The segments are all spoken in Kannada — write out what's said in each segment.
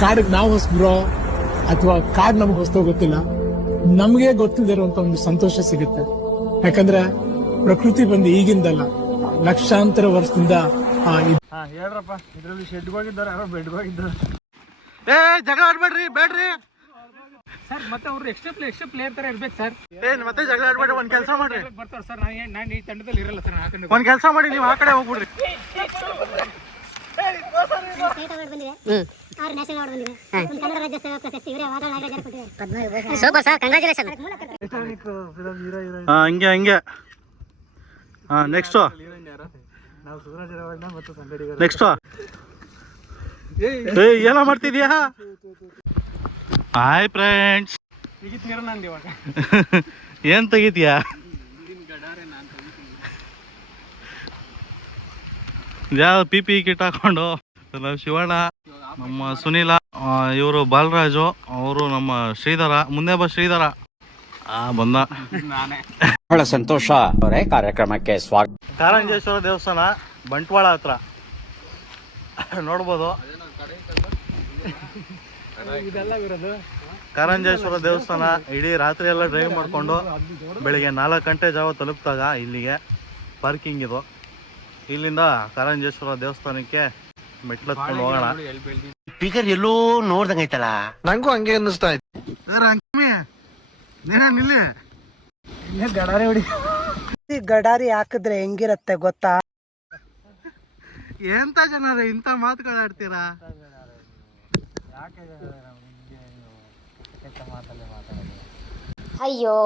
ಕಾಡಿಗೆ ನಾವು ಹೊಸಬ್ರೋ ಅಥವಾ ಕಾರ್ಡ್ ನಮ್ಗೆ ಹೊಸ್ತೋ ಗೊತ್ತಿಲ್ಲ ನಮ್ಗೆ ಗೊತ್ತಿಲ್ದಿರುವಂತ ಒಂದು ಸಂತೋಷ ಸಿಗುತ್ತೆ. ಯಾಕಂದ್ರೆ ಪ್ರಕೃತಿ ಬಂದು ಈಗಿಂದಲ್ಲ ಲಕ್ಷಾಂತರ ವರ್ಷದಿಂದ ಆ, ಇದ್- ಹಾ ಹೇಳ್ರಪ್ಪ. ಇದ್ರಲ್ಲಿ ಶೆಡ್ ಹೋಗಿದ್ದಾರೆ ಯಾರೋ ಬೆಡ್ ಹೋಗಿದ್ದಾರೆ. ಏ ಜಗಳ ಆಡ್ಬೇಡ್ರಿ ಬೇಡ್ರಿ. ಸರ್ ಮತ್ತೆ ಅವ್ರು ಎಕ್ಸ್ಟ್ರಾ ಪ್ಲೇ ಎಕ್ಸ್ಟ್ರಾ ಪ್ಲೇಯರ್ ತರ ಇರ್ಬೇಕು ಸರ್. ಏನ್ ಮತ್ತೆ ಜಗಳ ಆಡ್ಬೇಡ್ರಿ ಒಂದ್ ಕೆಲಸ ಮಾಡ್ರಿ. ಬರ್ತಾರೆ ಸರ್ ನಾನು ನಾನು ಈ ತಂಡದಲ್ಲಿ ಇರಲ್ಲ ಸರ್ ಹಾಕೊಂಡು ಒಂದ್ ಕೆಲಸ ಮಾಡಿ ನೀವು ಆ ಕಡೆ ಹೋಗ್ಬಿಡ್ರಿ. ಆರು ನ್ಯಾಷನಲ್ ಅವಾರ್ಡ್ ಬಂದಿದೆ. ಒಂದು ಕನ್ನಡ ರಾಜ್ಯ ಸೇವಾ ಪ್ರಶಸ್ತಿ ಇವರೇ ವಾದ ನಾಗರಾಜರು ಕೊಟ್ಟಿದ್ದಾರೆ. Super sir congratulation film hero hero ಹಾ ಹಂಗೆ ಹಂಗೆ. ಹಾ ನೆಕ್ಸ್ಟ್ ನಾವು ಸುರಾಜ್ ಅವಾರ್ಡ್ನ ಮತ್ತು ಸಂಗಡಿಗರು ನೆಕ್ಸ್ಟ್ ಏ ಏನೋ ಮಾಡ್ತಿದ್ಯಾ? ಹಾಯ್ ಫ್ರೆಂಡ್ಸ್ ಈಗಿತ್ ನೀರ ನಂದು ಇವಾಗ ಏನ್ ತೆಗಿತೀಯಾ? ಯಾವ ಪಿ ಪಿ ಕಿಟ್ ಹಾಕೊಂಡು? ನಾವು ಶಿವಣ್ಣ ನಮ್ಮ ಸುನೀಲ ಇವರು ಬಾಲರಾಜು ಅವರು ನಮ್ಮ ಶ್ರೀಧರ. ಮುಂದೆ ಬಾ ಶ್ರೀಧರ. ಆ ಬಂದ. ಬಹಳ ಸಂತೋಷ ಅವರೇ ಕಾರ್ಯಕ್ರಮಕ್ಕೆ ಸ್ವಾಗತ. ಕಾರಂಜೇಶ್ವರ ದೇವಸ್ಥಾನ ಬಂಟ್ವಾಳ ಹತ್ರ. ನೋಡ್ಬೋದು. ಕಾರಂಜೇಶ್ವರ ದೇವಸ್ಥಾನ ಇಡೀ ರಾತ್ರಿ ಎಲ್ಲ ಡ್ರೈವ್ ಮಾಡಿಕೊಂಡು ಬೆಳಿಗ್ಗೆ ನಾಲ್ಕು ಗಂಟೆ ಜಾವ ತಲುಪಿದಾಗ ಇಲ್ಲಿಗೆ ಪಾರ್ಕಿಂಗ್ ಇದು. ಇಲ್ಲಿಂದ ಕಾರಂಜೇಶ್ವರ ದೇವಸ್ಥಾನಕ್ಕೆ ಮೆಟ್ಲು ಹತ್ಕೊಂಡು ಹೋಗೋಣ. ಸ್ಪೀಕರ್ ಎಲ್ಲೋ ನೋಡ್ದಂಗೈತಲ್ಲ ನಂಗೂ ಹಂಗೆ ಅನ್ನಿಸ್ತಾ ಗಡಾರೆ ಹೊಡಿ. ಗಡಾರಿ ಹಾಕಿದ್ರೆ ಹೆಂಗಿರತ್ತೆ ಗೊತ್ತಾ? ಎಂತ ಜನರ ಇಂತ ಮಾತುಗಳಾಡ್ತೀರಾ ಅಯ್ಯೋ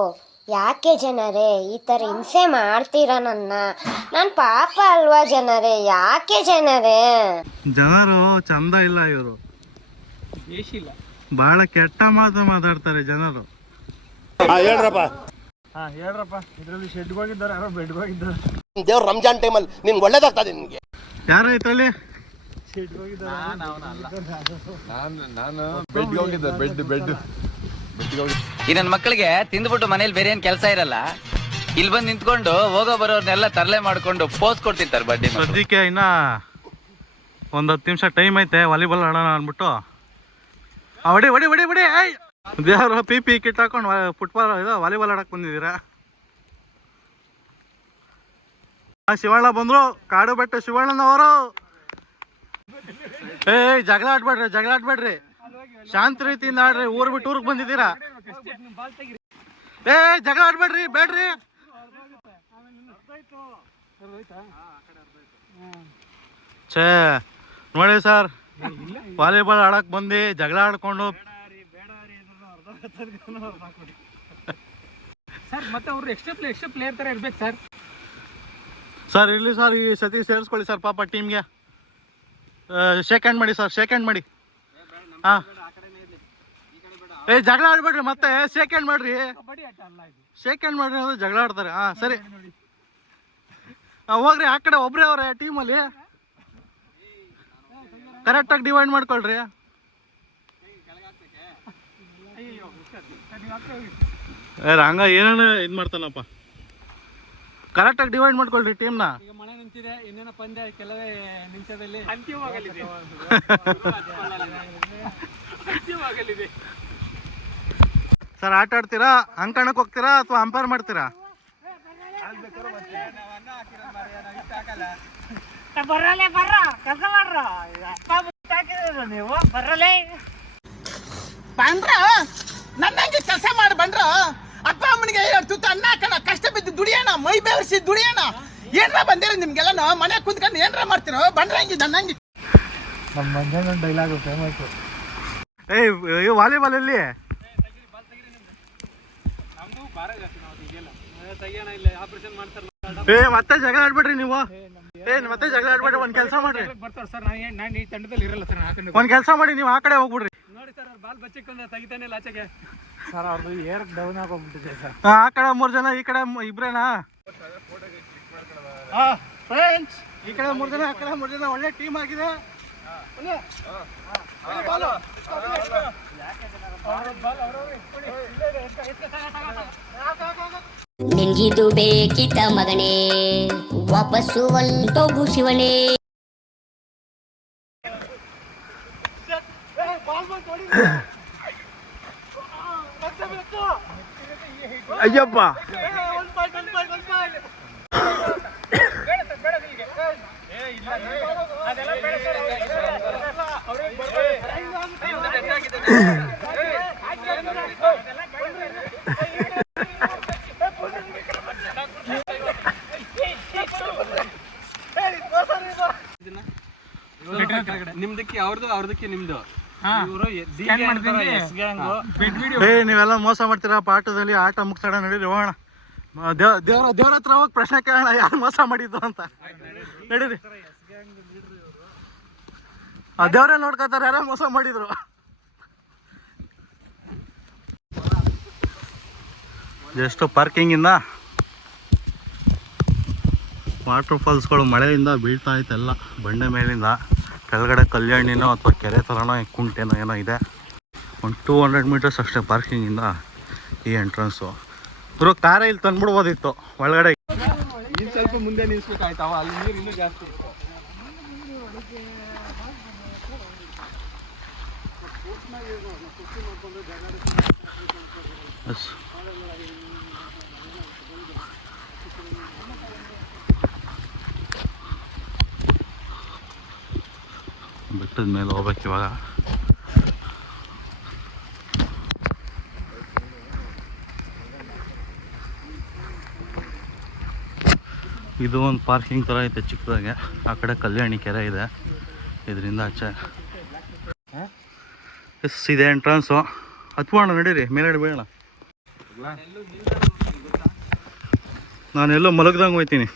ಯಾಕೆ ಜನರೇ? ಈ ತರ ಹಿಂಸೆ ಮಾಡ್ತೀರಾ ನನ್ನ? ನಾನು ಪಾಪ ಅಲ್ವಾ ಜನರೇ? ಯಾಕೆ ಜನರೇ? ಜನರು ಚಂದ ಇಲ್ಲ ಇವರು. ಬಹಳ ಕೆಟ್ಟ ಮಾತು ಮಾತಾಡ್ತಾರೆ ಜನರು. ಹಾ ಹೇಳ್ರಪ್ಪ. ಇದ್ರಲ್ಲಿ ಶೆಡ್ ಹೋಗಿದ್ದಾರೆ ಯಾರೋ ಬೆಡ್ ಹೋಗಿದ್ದಾರೆ. ದೇವ್ರ ರಂಜಾನ್ ಟೈಮಲ್ಲಿ ನಿನ್ಗೆ ಒಳ್ಳೇದಾಗ್ತದೆ ನಿನ್ಗೆ. ಯಾರು ಐತಲ್ಲಿ ಶೆಡ್ ಹೋಗಿದ್ದಾರೆ ಈ ನನ್ನ ಮಕ್ಕಳಿಗೆ ತಿಂದ್ಬಿಟ್ಟು ಮನೇಲಿ ಬೇರೆ ಏನ್ ಕೆಲಸ ಇರಲ್ಲ. ಇಲ್ಲಿ ಬಂದು ನಿಂತ್ಕೊಂಡು ಹೋಗೋ ಬರೋರ್ನೆಲ್ಲ ತರಲೆ ಮಾಡ್ಕೊಂಡು ಪೋಸ್ ಕೊಡ್ತಿರ್ತಾರೆ ಬಡ್ಡಿ. ಸದ್ಯಕ್ಕೆ ಇನ್ನ ಒಂದ್ ಹತ್ತು ನಿಮಿಷ ಟೈಮ್ ಐತೆ ವಾಲಿಬಾಲ್ ಆಡೋಣ ಅಂದ್ಬಿಟ್ಟು. ಆ, ಹೊಡಿ ಹೊಡಿ ಹೊಡಿ ಹೊಡಿ ಏಯ್! ದೇವ್ರು ಪಿ ಪಿ ಕಿಟ್ ಹಾಕೊಂಡು ಫುಟ್ಬಾಲ್ ಇದು ವಾಲಿಬಾಲ್ ಆಡಕ್ ಬಂದಿದ್ದೀರಾ? ಆ, ಶಿವಣ್ಣ ಬಂದ್ರು ಕಾಡು ಬೆಟ್ಟ ಶಿವಣ್ಣನವರು. ಏಯ್ ಜಗಳ ಆಡ್ಬೇಡ್ರಿ ಜಗಳ ಆಡ್ಬೇಡ್ರಿ. ಶಾಂತ ರೀತಿಯಿಂದ ಆಡ್ರಿ ಊರ್ ಬಿಟ್ಟು ಊರಿಗೆ ಬಂದಿದ್ದೀರಾ? ಏ ಜಗಳ ಆಡ್ಬೇಡ್ರಿ ಬೇಡ್ರಿ. ಛೇ ನೋಡಿ ಸರ್ ವಾಲಿಬಾಲ್ ಆಡಕ್ ಬಂದಿ ಜಗಳ ಆಡ್ಕೊಂಡು. ಸರ್ ಮತ್ತೆ ಅವ್ರು ಎಕ್ಸ್ಟ್ರಾ ಪ್ಲೇ ಎಕ್ಸ್ಟ್ರಾ ಪ್ಲೇಯರ್ ತರ ಇರ್ಬೇಕು ಸರ್. ಸರ್ ಇರ್ಲಿ ಸರ್ ಈ ಸತಿ ಸೇರಿಸ್ಕೊಳ್ಳಿ ಸರ್ ಪಾಪ ಟೀಮ್ಗೆ ಶೇಕ್ ಹ್ಯಾಂಡ್ ಮಾಡಿ ಸರ್ ಶೇಕ್ ಹ್ಯಾಂಡ್ ಮಾಡಿ. ಹಾ ಏ, ಜಗಳ ಆಡ್ಬೇಡ್ರಿ ಮತ್ತೆ ಶೇಕ್ ಹ್ಯಾಂಡ್ ಮಾಡ್ರಿ. ಶೇಕ್ ಹ್ಯಾಂಡ್ ಮಾಡ್ರಿ ಅಂದ್ರೆ ಜಗಳ ಆಡ್ತಾರೆ. ಹಾ ಸರಿ. ಹೋಗ್ರಿ, ಆ ಕಡೆ ಒಬ್ರೆ ಅವ್ರೆ ಟೀಮಲ್ಲಿ ಕರೆಕ್ಟಾಗಿ ಡಿವೈಡ್ ಮಾಡ್ಕೊಳ್ರಿ. ಏ, ರಂಗ ಏನೇನು ಇದು ಮಾಡ್ತಾನಪ್ಪ? ಕರೆಕ್ಟಾಗಿ ಡಿವೈಡ್ ಮಾಡ್ಕೊಳ್ರಿ ಟೀಮ್ನ ಈಗ ಮಳೆ ನಿಂತಿದೆ ಇನ್ನೇನ ಪಂದ್ಯ ಕೆಲವೇ ನಿಮಿಷದಲ್ಲಿ. ಅಂತಿಮವಾಗಲಿದೆ. ಅಂತಿಮವಾಗಲಿದೆ. ಸರ್ ಆಟ ಆಡ್ತೀರಾ? ಅಂಕಣಕ್ಕೆ ಹೋಗ್ತೀರಾ ಅಥವಾ ಅಂಪೈರ್ ಮಾಡ್ತೀರಾ? ಬರಲೇ ಬರ್ರ ಕಸ ಮಾಡ್ರ. ನೀವು ಬರಲೇ. ಬಂದ್ರ? ನನ್ನಂಗೆ ಕೆಲಸ ಮಾಡಿ ಬಂದ್ರ? ಅಪ್ಪ ಅಮ್ಮನಿಗೆ ತುತ್ತ ತುತ್ತು ಅನ್ನ ಹಾಕೋಣ ಕಷ್ಟ ಬಿದ್ದು ದುಡಿಯೋಣ ಮೈ ಬೆವರಿಸಿ ದುಡಿಯೋಣ. ಏನ್ರ ಬಂದಿರ ನಿಮ್ಗೆಲ್ಲ ಮನೆ ಕುಂತ್ಕೊಂಡು ಏನರ ಮಾಡ್ತೀರೋ ಬಂದ್ರೆ ಹಂಗೆ ನನ್ನಂಗೆ ನಮ್ಮ ಮಂಜಣ್ಣ ಡೈಲಾಗು ಫೇಮಸ್ ಏಯ್ ವಾಲಿಬಾಲ್ ಅಲ್ಲಿ? ಏ ಮತ್ತೆ ಜಗಳ ಆಡ್ಬೇಡ್ರಿ ನೀವು. ಏ ಮತ್ತೆ ಜಗಳ ಆಡ್ಬೇಡ್ರಿ ಒಂದ್ ಕೆಲಸ ಮಾಡ್ರಿ. ಬರ್ತಾರೆ ಸರ್ ನಾನು ನಾನು ಈ ತಂಡದಲ್ಲಿ ಇರಲ್ಲ ಸರ್ ಹಾಕೊಂಡು ಒಂದ್ ಕೆಲಸ ಮಾಡಿ ನೀವು ಆ ಕಡೆ ಹೋಗ್ಬಿಡ್ರಿ. ನೋಡಿ ಸರ್ ಅವ್ರು ಬಾಲ್ ಬಚ್ಚಿಕೊಂಡು ತೆಗಿತಾನೆ ಇಲ್ಲ ಆಚೆಗೆ. ಸರ್ ಅವ್ರದ್ದು ಏರ್ ಡೌನ್ ಆಗೋಗ್ಬಿಟ್ಟಿದೆ ಸರ್. ಆ ಕಡೆ ಮೂರ್ ಜನ ಈ ಕಡೆ ಇಬ್ರೇನಾ? ಫ್ರೆಂಡ್ಸ್ ಈ ಕಡೆ ಮೂರ್ ಜನ ಆ ಕಡೆ ಮೂರ್ ಜನ ಒಳ್ಳೆ ಟೀಮ್ ಆಗಿದೆ. ನಿಂಗಿದು. ನಿನ್ಗಿದು ಬೇಕಿತ್ತ ಮಗನೇ ವಾಪಸ್ಸು ಒಂಟೋಗು ಶಿವನೇ ಏ, ಬಾಲ್ ಅಯ್ಯಪ್ಪ. ನಿಮ್ದಕ್ಕೆ ಅವ್ರದ್ದು ಅವ್ರದಕ್ಕೆ ನಿಮ್ದು. ಏ ನೀವೆಲ್ಲ ಮೋಸ ಮಾಡ್ತೀರಾ? ಪಾಠದಲ್ಲಿ ಆಟ ಮುಗಿಸೋಣ ನಡೀರಿ ಹೋಗೋಣ. ದೇವ್ರ ದೇವ್ರ ಹತ್ರ ಹೋಗಿ ಪ್ರಶ್ನೆ ಕೇಳೋಣ ಯಾರು ಮೋಸ ಮಾಡಿದ್ದು ಅಂತ. ನಡೀರಿ. ಆ ದೇವ್ರೇ ನೋಡ್ಕೊತಾರೆ ಯಾರೇ ಮೋಸ ಮಾಡಿದ್ರು. ಜಸ್ಟ್ ಪಾರ್ಕಿಂಗಿಂದ ವಾಟರ್ ಫಾಲ್ಸ್ಗಳು ಮಳೆಯಿಂದ ಬೀಳ್ತಾ ಐತೆಲ್ಲ ಬಂಡೆ ಮೇಲಿಂದ. ಕೆಳಗಡೆ ಕಲ್ಯಾಣಿನೋ ಅಥವಾ ಕೆರೆ ಥರನೋ ಕುಂಟೆನೋ ಏನೋ ಇದೆ. ಒಂದು ಟೂ ಹಂಡ್ರೆಡ್ ಮೀಟರ್ಸ್ ಅಷ್ಟೇ ಪಾರ್ಕಿಂಗಿಂದ ಈ ಎಂಟ್ರೆನ್ಸು ಇರೋ ಕಾರೇ ಇಲ್ಲಿ ತಂದ್ಬಿಡ್ಬೋದಿತ್ತು. ಒಳಗಡೆ ಸ್ವಲ್ಪ ಮುಂದೆ ನಿಲ್ಸ್ಬೇಕಾಯ್ತಾವ ಅಲ್ಲಿ ನೀರು ಇನ್ನೂ ಜಾಸ್ತಿ ಎಸ್ ಬೆಟ್ಟದ ಮೇಲೆ ಹೋಗ್ಬೇಕು ಇವಾಗ. ಇದು ಒಂದು ಪಾರ್ಕಿಂಗ್ ಥರ ಐತೆ ಚಿಕ್ಕದಾಗೆ. ಆ ಕಡೆ ಕಲ್ಯಾಣಿ ಕೆರೆ ಇದೆ. ಇದರಿಂದ ಆಚೆ. ಎಸ್ ಇದೆ ಎಂಟ್ರನ್ಸು ಹತ್ಬೋಣ ನಡೀರಿ. ಮೇಲ್ಗಡೆ ಬೇಡ ನಾನೆಲ್ಲೋ ಮಲಗ್ದಂಗೆ ಹೋಯ್ತೀನಿ.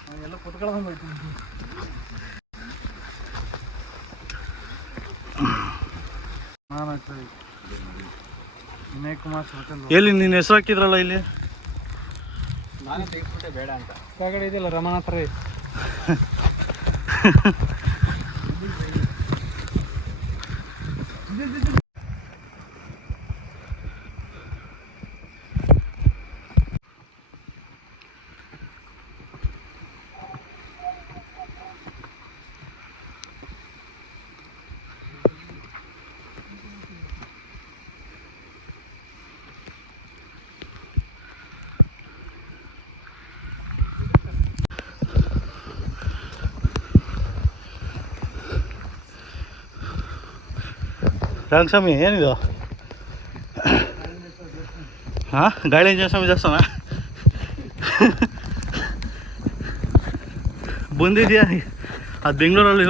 ವಿನಯ್ ಕುಮಾರ್ ಸರ್ಕಲ್ ಎಲ್ಲಿ ನಿನ್ನ ಹೆಸರು ಹಾಕಿದ್ರಲ್ಲ ಇಲ್ಲಿ? ನಾನು ತೆಗೆದ್ಬಿಟ್ಟೆ ಬೇಡ ಅಂತ. ಕೆಳಗಡೆ ಇದೆಯಲ್ಲ ರಮನಾಥ ರೈ ರಂಗಸ್ವಾಮಿ ಏನಿದು ಹಾಂ ಗಾಳಿ ಸ್ವಾಮಿ ದೇವಸ್ಥಾನ ಬಂದಿದ್ಯಾ ಅದು ಬೆಂಗಳೂರಲ್ಲಿ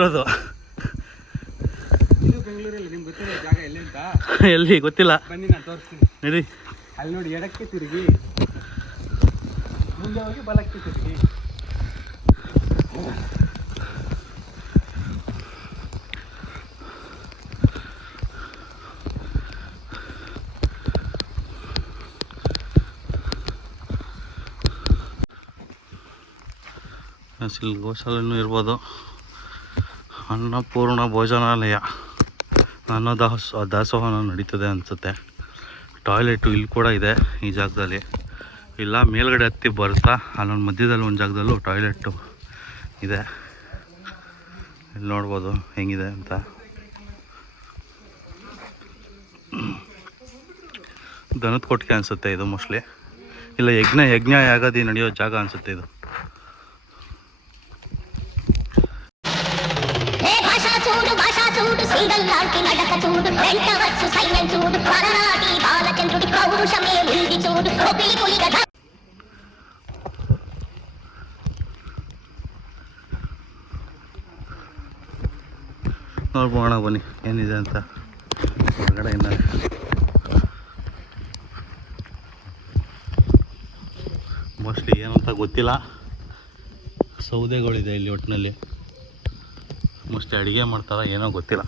ನಿಮ್ಗೆ ಗೊತ್ತಿಲ್ಲ ಜಾಗ ಎಲ್ಲಿ ಅಂತ ಎಲ್ಲಿ ಗೊತ್ತಿಲ್ಲ. ಬನ್ನಿ ನಾನು ತೋರಿಸ್ತೀನಿ. ನಡಿ. ಅಲ್ಲಿ ನೋಡಿ ಎಡಕ್ಕೆ ತಿರುಗಿ ಮುಂದೆ ಹೋಗಿ ಬಲಕ್ಕೆ ತಿರುಗಿ. ಇಲ್ಲಿ ಗೋಶಾಲೆನೂ ಇರ್ಬೋದು. ಅನ್ನಪೂರ್ಣ ಭೋಜನಾಲಯ. ಅನ್ನ ದಾಸ, ದಾಸೋಹನ ನಡೀತದೆ ಅನಿಸುತ್ತೆ. ಟಾಯ್ಲೆಟು ಇಲ್ಲಿ ಕೂಡ ಇದೆ ಈ ಜಾಗದಲ್ಲಿ. ಇಲ್ಲ, ಮೇಲ್ಗಡೆ ಹತ್ತಿ ಬರ್ತಾ ಅಲ್ಲೊಂದು ಮಧ್ಯದಲ್ಲಿ ಒಂದು ಜಾಗದಲ್ಲೂ ಟಾಯ್ಲೆಟು ಇದೆ. ಇಲ್ಲಿ ನೋಡ್ಬೋದು ಹೆಂಗಿದೆ ಅಂತ. ದನದ ಕೊಟ್ಟಿಗೆ ಅನಿಸುತ್ತೆ ಇದು ಮೋಸ್ಟ್ಲಿ ಇಲ್ಲ, ಯಜ್ಞ ಯಜ್ಞ ಯಾಗದಿ ನಡೆಯೋ ಜಾಗ ಅನಿಸುತ್ತೆ ಇದು. చూడు భాషా చూడు శ్రీగల్లాంటి నడక చూడు వెంట వచ్చు సైన్యం చూడు పరనాటి బాలచంద్రుడి పౌరుషమే ఉంది చూడు కొపిలి పులి గద ನೋಡ್ಬೋಣ ಬನ್ನಿ ಏನಿದೆ ಅಂತ ಹೊರಗಡೆಯಿಂದ ಮೋಸ್ಟ್ಲಿ ಏನಂತ ಗೊತ್ತಿಲ್ಲ ಸೌದೆಗಳಿದೆ ಇಲ್ಲಿ ಒಟ್ಟಿನಲ್ಲಿ ಮೋಸ್ಟ್ಲಿ ಅಡುಗೆ ಮಾಡ್ತಾರ ಏನೋ ಗೊತ್ತಿಲ್ಲ.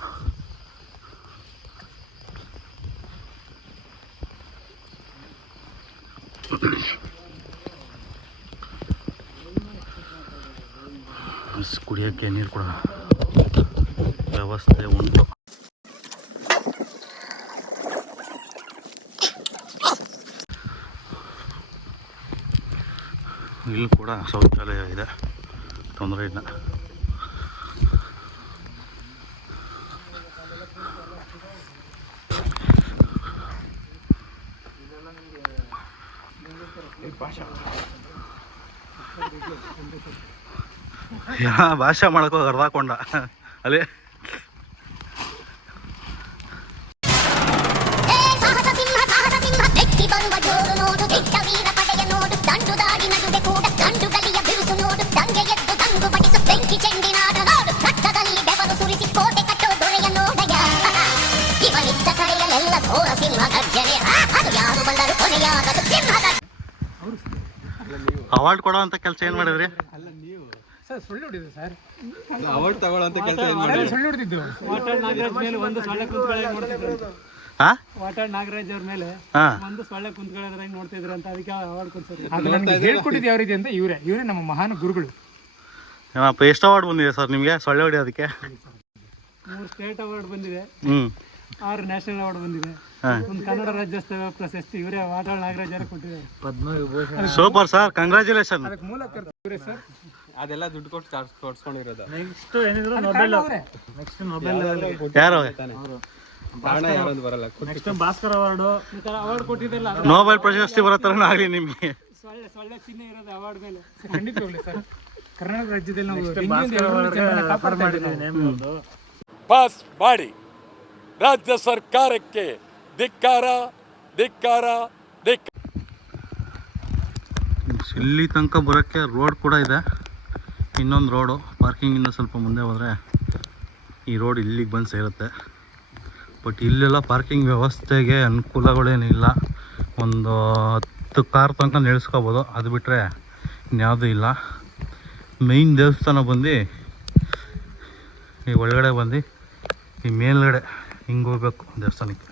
ಕುಡಿಯೋಕ್ಕೆ ನೀರು ಕೂಡ ವ್ಯವಸ್ಥೆ ಉಂಟು. ಇಲ್ಲಿ ಕೂಡ ಶೌಚಾಲಯ ಇದೆ. ತೊಂದರೆ ಇಲ್ಲ. ಯಾ ಭಾಷೆ ಅರ್ಧ ಅರ್ಧಾಕೊಂಡ ಅಲ್ಲೇ. ಅಂತ ಕೆಲಸ ಏನು ಮಾಡಿದ್ರಿ? ಸರ್ ಸುಳ್ಳು ಹೊಡಿದೆ ಸರ್. ಅವಾರ್ಡ್ ತಗೊಳ್ಳೋಂತ ಕೆಲಸ ಏನ್ ಮಾಡಿದ್ರಿ? ಸುಳ್ಳು ಹೊಡಿದಿದ್ದು. ವಾಟಾಳ್ ನಾಗರಾಜ್ ಮೇಲೆ ಒಂದು ಸೊಳ್ಳೆ ಕುಂತ್ಕೊಳ್ಳೋಕೆ ನೋಡ್ತಿದ್ರು? ಹಾ ವಾಟಾಳ್ ನಾಗರಾಜ್ ಅವ್ರ ಮೇಲೆ ಒಂದು ಸೊಳ್ಳೆ ಕುಂತ್ಕೊಳ್ಳೋದ್ರಾಗ ನೋಡ್ತಿದ್ರು ಅಂತ ಅದಕ್ಕೆ ಅವಾರ್ಡ್ ಕೊಡ್ತಾರೆ ಅದು ನನಗೆ ಹೇಳ್ಕೊಟ್ಟಿದ್ದು ಯಾವ ರೀತಿ ಅಂತ ಇವರೇ. ಇವರೇ ನಮ್ಮ ಮಹಾನ್ ಗುರುಗಳು. ಎಷ್ಟು ಅವಾರ್ಡ್ ಬಂದಿದೆ ಸರ್ ನಿಮಗೆ? ಸೊಳ್ಳೆ ಹೊಡಿಯೋದಕ್ಕೆ? ಮೂರು ಸ್ಟೇಟ್ ಅವಾರ್ಡ್ ಬಂದಿದೆ. ಆರು ನ್ಯಾಷನಲ್ ಅವಾರ್ಡ್ ಬಂದಿದೆ. ಒಂದು ಕನ್ನಡ ರಾಜ್ಯೋತ್ಸವ ಪ್ರಶಸ್ತಿ ಇವರೇ ವಾಟಾಳ್ ನಾಗರಾಜ್ ಅವರು ಕೊಟ್ಟಿದ್ದಾರೆ. ಸೂಪರ್ ಸರ್ ಕಂಗ್ರಾಚುಲೇಷನ್ ಅದಕ್ಕೆ ಮೂಲ ಇವರೇ ಸರ್ ಅದೆಲ್ಲ ದುಡ್ಡು ಕೊಟ್ಟು ಕೊಡ್ಸ್ಕೊಂಡಿರೋದು. ನೆಕ್ಸ್ಟ್ ಏನಿದ್ರು ನೊಬೆಲ್ ನೆಕ್ಸ್ಟ್ ನೊಬೆಲ್ ಯಾರು ಯಾರೊಂದು ಬರಲ್ಲ ನೆಕ್ಸ್ಟ್ ಭಾಸ್ಕರ್ ಅವಾರ್ಡ್. ಅವಾರ್ಡ್ ಕೊಟ್ಟಿದ್ದಲ್ಲ ನೊಬೆಲ್ ಪ್ರಶಸ್ತಿ ಬರೋ ಥರನೂ ಆಗಲಿ ನಿಮಗೆ. ಸೊಳ್ಳೆ ಸೊಳ್ಳೆ ಚಿಹ್ನೆ ಇರೋದು ಅವಾರ್ಡ್ ಮೇಲೆ. ಖಂಡಿತವಾಗ್ಲಿ ಸರ್ ಕರ್ನಾಟಕ ರಾಜ್ಯದಲ್ಲಿ ನಾವು ಕಾಪಾಡ್ತಾ ಇದ್ದೀವಿ. ಪಾಸ್ ಮಾಡಿ. ರಾಜ್ಯ ಸರ್ಕಾರಕ್ಕೆ ಧಿಕ್ಕಾರ ಧಿಕ್ಕಾರ, ಧಿಕ್ ಇಲ್ಲಿ ತನಕ ಬರೋಕ್ಕೆ ರೋಡ್ ಕೂಡ ಇದೆ. ಇನ್ನೊಂದು ರೋಡು ಪಾರ್ಕಿಂಗಿಂದ ಸ್ವಲ್ಪ ಮುಂದೆ ಹೋದರೆ ಈ ರೋಡ್ ಇಲ್ಲಿಗೆ ಬಂದು ಸೇರುತ್ತೆ. ಬಟ್ ಇಲ್ಲೆಲ್ಲ ಪಾರ್ಕಿಂಗ್ ವ್ಯವಸ್ಥೆಗೆ ಅನುಕೂಲಗಳೇನಿಲ್ಲ. ಒಂದು ಹತ್ತು ಕಾರ್ ತನಕ ನಿಲ್ಲಿಸ್ಕೋಬೋದು ಅದು ಬಿಟ್ಟರೆ ಇನ್ಯಾವುದೂ ಇಲ್ಲ. ಮೇಯ್ನ್ ದೇವಸ್ಥಾನ ಬಂದು ಈ ಒಳಗಡೆ ಬಂದು ಈ ಮೇಲ್ಗಡೆ ಹಿಂಗೆ ಹೋಗ್ಬೇಕು ದೇವಸ್ಥಾನಕ್ಕೆ.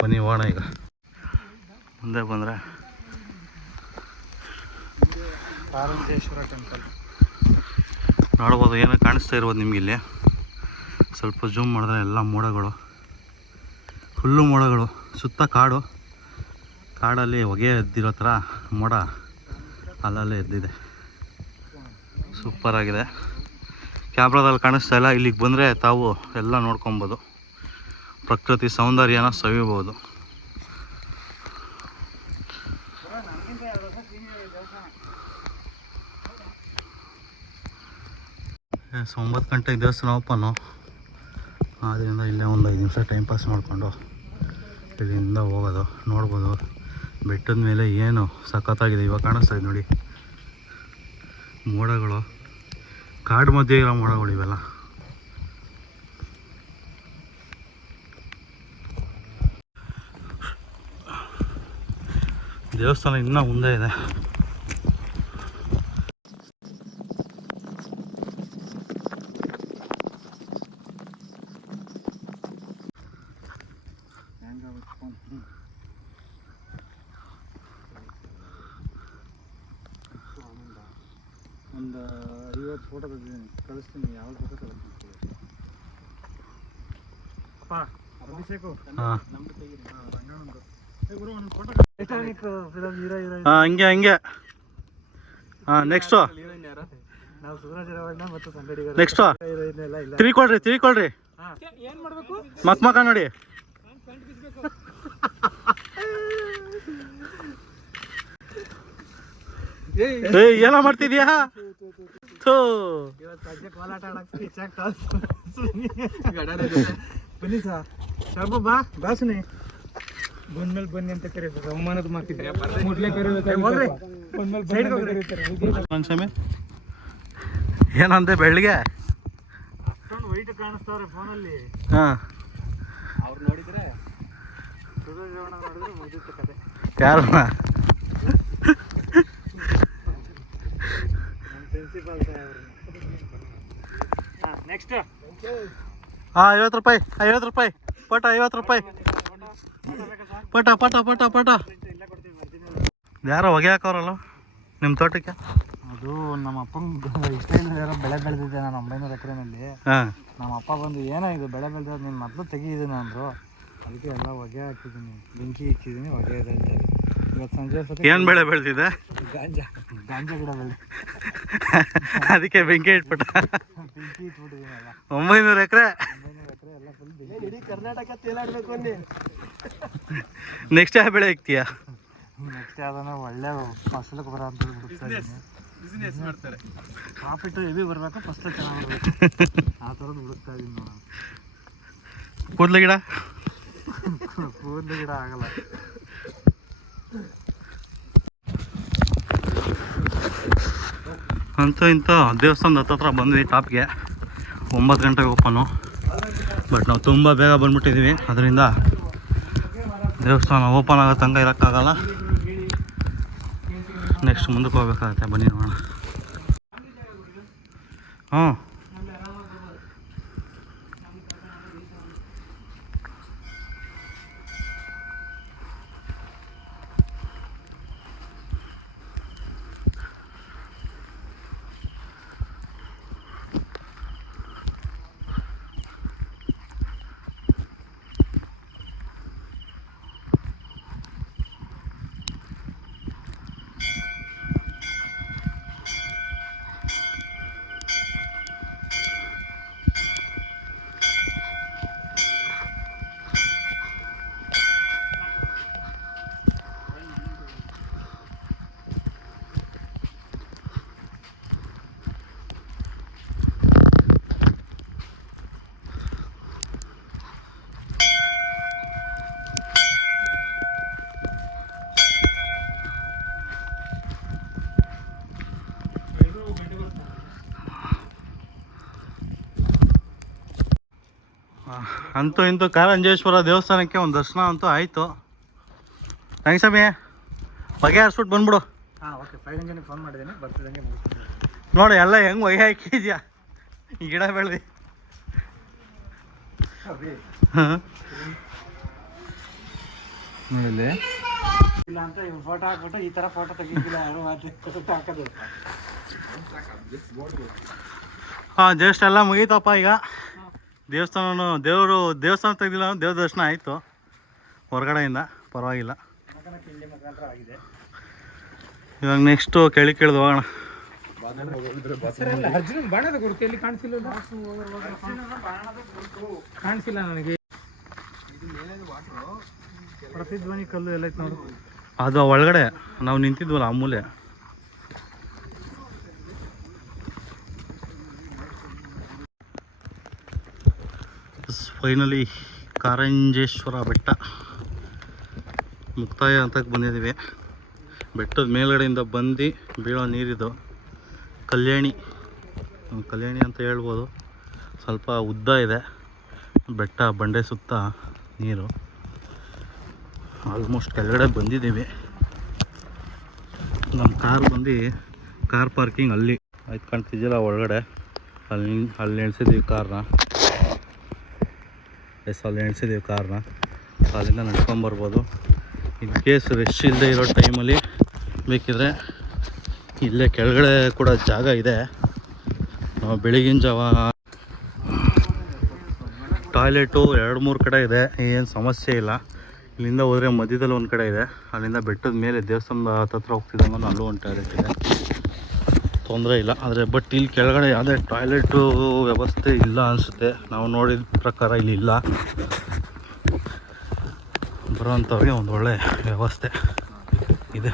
ಬನ್ನಿ ಹೋಗೋಣ ಈಗ. ಮುಂದೆ ಬಂದರೆ ಕಾರಂಜೇಶ್ವರ ಟೆಂಪಲ್ ನೋಡ್ಬೋದು ಏನೋ ಕಾಣಿಸ್ತಾ ಇರ್ಬೋದು ನಿಮ್ಗೆ ಇಲ್ಲಿ. ಸ್ವಲ್ಪ ಜೂಮ್ ಮಾಡಿದ್ರೆ ಎಲ್ಲ ಮೋಡಗಳು. ಫುಲ್ಲು ಮೋಡಗಳು. ಸುತ್ತ ಕಾಡು. ಕಾಡಲ್ಲಿ ಹೊಗೆ ಎದ್ದಿರೋ ಥರ ಮೋಡ ಅಲ್ಲಲ್ಲೇ ಎದ್ದಿದೆ. ಸೂಪರ್ ಆಗಿದೆ. ಕ್ಯಾಮ್ರಾದಲ್ಲಿ ಕಾಣಿಸ್ತಾ ಇಲ್ಲ. ಇಲ್ಲಿಗೆ ಬಂದರೆ ತಾವು ಎಲ್ಲ ನೋಡ್ಕೊಬೋದು. ಪ್ರಕೃತಿ ಸೌಂದರ್ಯನ ಸವಿಬೋದು. ಒಂಬತ್ತು ಗಂಟೆಗೆ ದೇವಸ್ಥಾನ ಓಪನ್ನು ಆದ್ದರಿಂದ ಇಲ್ಲೇ ಒಂದು ಐದು ನಿಮಿಷ ಟೈಮ್ ಪಾಸ್ ಮಾಡಿಕೊಂಡು ಇಲ್ಲಿಂದ ಹೋಗೋದು, ನೋಡ್ಬೋದು. ಬೆಟ್ಟದ ಮೇಲೆ ಏನು ಸಖತ್ತಾಗಿದೆ ಇವಾಗ ಕಾಣಿಸ್ತಾ ಇದೆ ನೋಡಿ. ಮೋಡಗಳು, ಕಾಡು ಮಧ್ಯೆ ಇರೋ ಮೋಡಗಳು ಇವೆಲ್ಲ. ದೇವಸ್ಥಾನ ಇನ್ನೂ ಮುಂದೆ ಇದೆ. ಒಂದು ಐವತ್ತು ಫೋಟೋ ತೆಗೆದಿದ್ದೀನಿ. ಕಳಿಸ್ತೀನಿ. ಯಾವ್ದು ಫೋಟೋ ಕಳಿಸ್ತೀನಿ ಅಭಿಷೇಕು. ಹಾಂ. ತೆಗೀರಿ. ಹಾಂ ಹೀರೋ ಹಾಂ ಹಂಗೆ ಹಂಗೆ. ಹಾಂ ನೆಕ್ಸ್ಟು ನೆಕ್ಸ್ಟು ಏನು ಮಾಡಬೇಕು ಮಕ್ ಮಕ ನೋಡಿ ಏಯ್ ಎಲ್ಲ ಮಾಡ್ತಿದ್ಯಾ ಥೂ ಇವತ್ತು ಸಂಜೆ ಕೋಲಾಟ ಆಡಕ್ಕೆ ಇಚ್ಛಾಗ್ ಕಳ್ಸು. ಬನ್ನಿ ಸಾ. ಶಾಬು ಬಾ ಬಾ ಸುನಿ. ಬಂದ್ಮೇಲೆ ಬನ್ನಿ ಅಂತ ಕರೀತಾರೆ ಅವಮಾನದ ಮಾತಿದ್ರೆ ಮೊದ್ಲೇ. ಬಂದ್ಮೇಲೆ ಕರೀತಾರೆ. ಬೆಳಿಗ್ಗೆ ಅಷ್ಟೊಂದು ವೈಟ್ ಕಾಣಿಸ್ತಾವ್ರೆ ಫೋನಲ್ಲಿ. ಹಾಂ. ಅವ್ರು ನೋಡಿದ್ರೆ ಯಾರನ್ನ ನೆಕ್ಸ್ಟ್ ಹಾಂ ಐವತ್ತು ರೂಪಾಯಿ ಐವತ್ತು ರೂಪಾಯಿ ಪಟ ಐವತ್ತು ರೂಪಾಯಿ. ಪಟ ಪಟ ಪಟ ಪಟ. ಯಾರೋ ಹೊಗೆ ಹಾಕೋರಲ್ಲ ನಿಮ್ಮ ತೋಟಕ್ಕೆ? ಅದು ನಮ್ಮ ಅಪ್ಪನ ಇಷ್ಟ ಇಲ್ಲದೆ ಬೆಳೆ ಬೆಳೆದಿದ್ದೆ ನಾನು ಒಂಬೈನೂರು ಎಕರೆನಲ್ಲಿ ನಮ್ಮ ಅಪ್ಪ ಬಂದು ಏನೋ ಇದು ಬೆಳೆ ಬೆಳೆದ ನೀನು ಮೊದಲು ತೆಗೀದ್ದೀನಿ ಅಂದರು. ಅದಕ್ಕೆ ಎಲ್ಲ ಹೊಗೆ ಹಾಕಿದ್ದೀನಿ. ಬೆಂಕಿ ಇಕ್ಕಿದ್ದೀನಿ ಹೊಗೆ ಇದೆ ಅಂತ ಇವತ್ತು ಸಂಜೆ ಏನು ಬೆಳೆ ಬೆಳೆದಿದೆ? ಗಾಂಜಾ ಗಾಂಜಾ ಗಿಡ ಬೆಳೆ ಅದಕ್ಕೆ ಬೆಂಕಿ ಇಟ್ಬಿಟ್ಟ. ಬೆಂಕಿ ಇಟ್ಬಿಟ್ಟಿದ್ದೀನಲ್ಲ. ಒಂಬೈನೂರು ಎಕರೆ? ಇಡೀ ಕರ್ನಾಟಕ ತೇಲಾಡ್ಬೇಕು ಅಂದೆ. ನೆಕ್ಸ್ಟ್ ಯಾವ ಬೆಳೆ ಇಕ್ತೀಯ? ನೆಕ್ಸ್ಟ್ ಯಾವ್ದಾನ ಒಳ್ಳೆ ಫಸಲಕ್ಕೆ ಬರೋ ಅಂತ ಬಿಸ್ನೆಸ್ ಮಾಡ್ತಾರೆ. ಪ್ರಾಫಿಟ್ ಹೆವಿ ಬರಬೇಕು ಫಸ್ಟ್ ಚೆನ್ನಾಗಿ ಆ ಥರದ್ದು ಹುಡುಕ್ತಾ ಇದ್ದೀನಿ ನೋಡೋಣ ಕೂದಲು ಗಿಡ? ಕೂದಲು ಗಿಡ ಆಗಲ್ಲ. ಅಂತ ಇಂಥ ದೇವಸ್ಥಾನದ ಹತ್ತತ್ರ ಬಂದ್ವಿ ಟಾಪ್ಗೆ. ಒಂಬತ್ತು ಗಂಟೆಗೆ ಓಪನು. ಬಟ್ ನಾವು ತುಂಬ ಬೇಗ ಬಂದ್ಬಿಟ್ಟಿದ್ದೀವಿ. ಅದರಿಂದ ದೇವಸ್ಥಾನ ಓಪನ್ ಆಗೋ ತಂಗ ಇರೋಕ್ಕಾಗಲ್ಲ. ನೆಕ್ಸ್ಟ್ ಮುಂದಕ್ಕೆ ಹೋಗ್ಬೇಕಾಗತ್ತೆ. ಬನ್ನಿ ನೋಡೋಣ. ಹಾಂ ಅಂತೂ ಇಂತೂ ಕಾರಂಜೇಶ್ವರ ದೇವಸ್ಥಾನಕ್ಕೆ ಒಂದು ದರ್ಶನ ಅಂತೂ ಆಯಿತು. ಥ್ಯಾಂಕ್ಸ್ ಬಗೆ ಹರಿಸ್ಬಿಟ್ಟು ಬಂದ್ಬಿಡು. ಹಾಂ ಓಕೆ ಫೈವ್ ಇಂಜಿನಿಗೆ ಫೋನ್ ಮಾಡಿದ್ದೀನಿ ಬರ್ತಿದ್ದಂಗೆ ನೋಡಿ ಎಲ್ಲ ಹೆಂಗೆ ಹೊಗೆ ಹಾಕಿದ್ಯಾ? ಗಿಡ ಬೆಳೆದಿ. ಹಾಂ. ನೋಡಿಲ್ಲಿ? ಇಲ್ಲ ಅಂತ ಇವ್ ಫೋಟೋ ಹಾಕ್ಬಿಟ್ಟು ಈ ಥರ ಫೋಟೋ ತೆಗಿತಿಲ್ಲ ಯಾರು ಫೋಟೋ ಹಾಕೋದು. ಹಾಂ ಜಸ್ಟ್ ಎಲ್ಲ ಮುಗೀತಪ್ಪ ಈಗ. ದೇವಸ್ಥಾನ ದೇವರು ದೇವಸ್ಥಾನ ತೆಗ್ದಿಲ್ಲ ದೇವ್ರ ದರ್ಶನ ಆಯಿತು. ಹೊರಗಡೆಯಿಂದ ಪರವಾಗಿಲ್ಲ. ಇವಾಗ ನೆಕ್ಸ್ಟು ಕೇಳಿ ಕೇಳಿದು ಹೋಗೋಣ. ಅರ್ಜುನ ಬಾಣದ ಗುರುತು ಎಲ್ಲಿ ಕಾಣಿಸಿಲ್ಲ ಕಾಣಿಸಿಲ್ಲ ನನಗೆ. ಪ್ರತಿಧ್ವನಿ ಕಲ್ಲು ಎಲ್ಲ ನೋಡು. ಅದು ಒಳಗಡೆ ನಾವು ನಿಂತಿದ್ವಲ್ಲ ಆ ಮೂಲೆ. ಫೈನಲಿ ಕಾರಂಜೇಶ್ವರ ಬೆಟ್ಟ. ಮುಕ್ತಾಯ ಅಂತಕ್ಕೆ ಬಂದಿದ್ದೀವಿ. ಬೆಟ್ಟದ ಮೇಲ್ಗಡೆಯಿಂದ ಬಂದು ಬೀಳೋ ನೀರಿದು ಕಲ್ಯಾಣಿ. ಕಲ್ಯಾಣಿ ಅಂತ ಹೇಳ್ಬೋದು. ಸ್ವಲ್ಪ ಉದ್ದ ಇದೆ. ಬೆಟ್ಟ, ಬಂಡೆ ಸುತ್ತ ನೀರು. ಆಲ್ಮೋಸ್ಟ್ ಕೆಳಗಡೆ ಬಂದಿದ್ದೀವಿ. ನಮ್ಮ ಕಾರ್ ಬಂದು ಕಾರ್ ಪಾರ್ಕಿಂಗ್ ಅಲ್ಲಿ. ಆಯ್ತು ಕಾಣ್ತಿದ್ದಿಲ್ಲ ಒಳಗಡೆ. ಅಲ್ಲಿ ಅಲ್ಲಿ ನಿಲ್ಸಿದ್ದೀವಿ ಕಾರ್ನ. ಎಸ್ ಅಲ್ಲಿ ನೆನೆಸಿದ್ದೀವಿ ಕಾರ್ನ ಅಲ್ಲಿಂದ ನಡ್ಕೊಂಬರ್ಬೋದು ಇನ್ ಕೇಸ್ ರೆಶ್ ಇಲ್ಲದೆ ಇರೋ ಟೈಮಲ್ಲಿ ಬೇಕಿದ್ರೆ ಇಲ್ಲೇ ಕೆಳಗಡೆ ಕೂಡ ಜಾಗ ಇದೆ. ನಾವು ಬೆಳಗಿನ ಜಾವ ಟಾಯ್ಲೆಟು ಎರಡು ಮೂರು ಕಡೆ ಇದೆ. ಏನು ಸಮಸ್ಯೆ ಇಲ್ಲ. ಇಲ್ಲಿಂದ ಹೋದರೆ ಮಧ್ಯದಲ್ಲಿ ಒಂದು ಕಡೆ ಇದೆ. ಅಲ್ಲಿಂದ ಬೆಟ್ಟದ ಮೇಲೆ ದೇವಸ್ಥಾನದ ಹತ್ತತ್ರ ಹೋಗ್ತಿದ್ದಂಗೆ ಅಲ್ಲೂ ಒಂದು ಟಾಯ್ಲೆಟ್ ಇದೆ ತೊಂದರೆ ಇಲ್ಲ ಆದರೆ ಬಟ್ ಇಲ್ಲಿ ಕೆಳಗಡೆ ಯಾವುದೇ ಟಾಯ್ಲೆಟು ವ್ಯವಸ್ಥೆ ಇಲ್ಲ ಅನಿಸುತ್ತೆ. ನಾವು ನೋಡಿದ ಪ್ರಕಾರ ಇಲ್ಲಿ ಇಲ್ಲ. ಬರೋವಂಥವ್ರಿಗೆ ಒಂದು ಒಳ್ಳೆ ವ್ಯವಸ್ಥೆ ಇದೆ.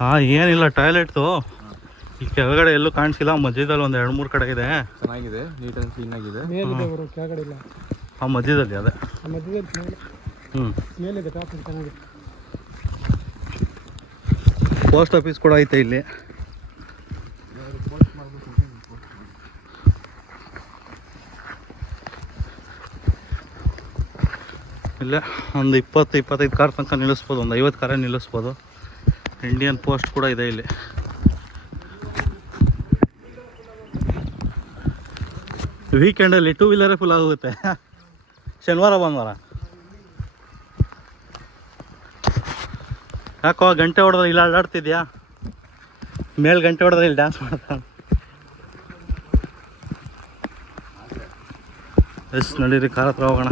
ಹಾಂ ಏನಿಲ್ಲ ಟಾಯ್ಲೆಟ್ದು ಈ ಕೆಳಗಡೆ ಎಲ್ಲೂ ಕಾಣಿಸಿಲ್ಲ ಮಧ್ಯದಲ್ಲಿ ಒಂದು ಎರಡು ಮೂರು ಕಡೆ ಇದೆ. ಚೆನ್ನಾಗಿದೆ ನೀಟ್ ಆ್ಯಂಡ್ ಕ್ಲೀನ್ ಆಗಿದೆ. ಕೆಳಗಡೆ ಇಲ್ಲ. ಆ ಮಧ್ಯದಲ್ಲಿ ಅದೇ. ಆ ಮಧ್ಯದಲ್ಲಿ ಮೇಲೆ- ಹ್ಞೂ ಮೇಲಿದೆ ಚೆನ್ನಾಗಿದೆ. ಪೋಸ್ಟ್ ಆಫೀಸ್ ಕೂಡ ಐತೆ ಇಲ್ಲಿ. ಇಲ್ಲೇ ಒಂದು ಇಪ್ಪತ್ತು, ಇಪ್ಪತ್ತೈದು ಕಾರ್ ತನಕ ನಿಲ್ಲಿಸ್ಬೋದು, ಒಂದು ಐವತ್ತು ಕಾರೇ ನಿಲ್ಲಿಸ್ಬೋದು. ಇಂಡಿಯನ್ ಪೋಸ್ಟ್ ಕೂಡ ಇದೆ ಇಲ್ಲಿ. ವೀಕೆಂಡಲ್ಲಿ ಟೂ ವೀಲರೇ ಫುಲ್ ಆಗುತ್ತೆ ಶನಿವಾರ, ಭಾನುವಾರ. ಯಾಕೋ ಗಂಟೆ ಹೊಡೆದ್ರೆ ಇಲ್ಲ, ಅಲ್ಲಾಡ್ತಿದ್ಯಾ? ಮೇಲ್ ಗಂಟೆ ಹೊಡೆದ್ರೆ ಇಲ್ಲಿ ಡ್ಯಾನ್ಸ್ ಮಾಡ್ತಾನೆ ಎಸ್, ನಡೀರಿ, ಕಾರ್ ಹತ್ರ ಹೋಗೋಣ.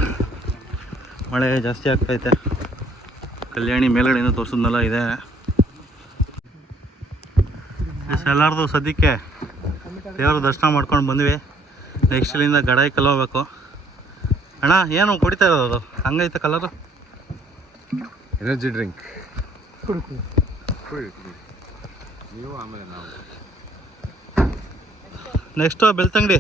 ಮಳೆ ಜಾಸ್ತಿ ಆಗ್ತೈತೆ. ಕಲ್ಯಾಣಿ ಮೇಲ್ಗಡೆಯಿಂದ ತೋರಿಸಿದ್ನೆಲ್ಲ ಇದೆ. ಎಷ್ಟು ಎಲ್ಲಾರ್ದು ಸದ್ಯಕ್ಕೆ ದೇವ್ರ ದರ್ಶನ ಮಾಡ್ಕೊಂಡು ಬಂದ್ವಿ. ನೆಕ್ಸ್ಟ್ ಇಲ್ಲಿಂದ ಗಡಾಯಿ ಹೋಗ್ಬೇಕು. ಅಣ್ಣ, ಏನು ಕುಡಿತಾ ಇರೋದು ಹಂಗೈತೆ ಕಲರು ಎನರ್ಜಿ ಡ್ರಿಂಕ್ ಕುಡುಕು ನೀವು ಆಮೇಲೆ ನಾವು. ನೆಕ್ಸ್ಟ್ ಬೆಳ್ತಂಗಡಿ.